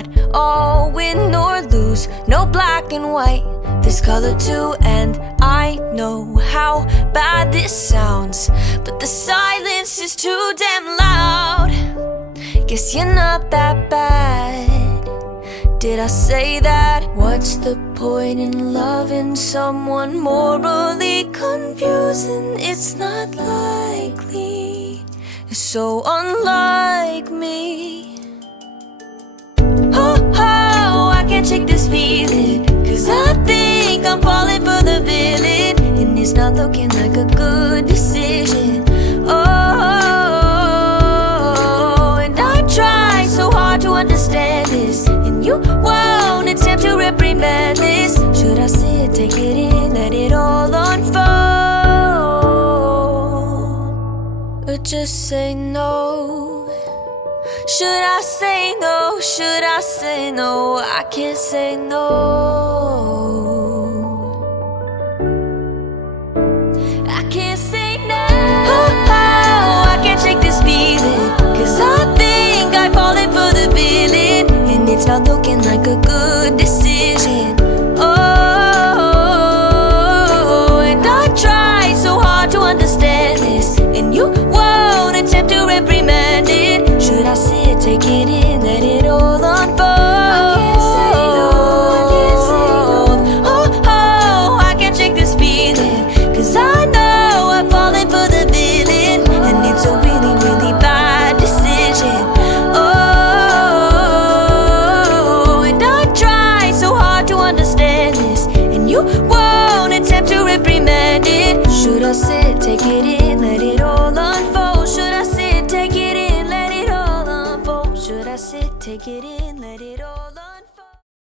not all win nor lose, no black and white, there's color too. And I know how bad this sounds, but the silence is too damn loud. Guess you're not that bad. Did I say that? What's the point in loving someone morally confusing? It's not likely, it's so unlike me. Oh, I can't shake this feeling, 'cause I think I'm falling for the villain, and it's not looking like a good decision. Oh, and I try so hard to understand this, and you won't attempt to reprimand this. Should I see it, take it in, let it all unfold, or just say no? Should I say no? Should I say no? I can't say no. I can't say no. Oh, I can't shake this feeling, 'cause I think I've fallen for the villain, and it's not looking like a good decision. Oh, and I try so hard to understand this, and you won't attempt to reprimand it. Should I see it, take it in, let it all unfold? I can't say no, I can't say no. Oh, I can't shake this feeling, 'cause I know I've fallen for the villain, and it's a really, really bad decision. Oh, and I try so hard to understand this, and you won't attempt to reprimand it. Should I sit, take it in, let it all unfold? Should I sit, take it in, let it all unfold? Should I sit, take it in, let it all unfold?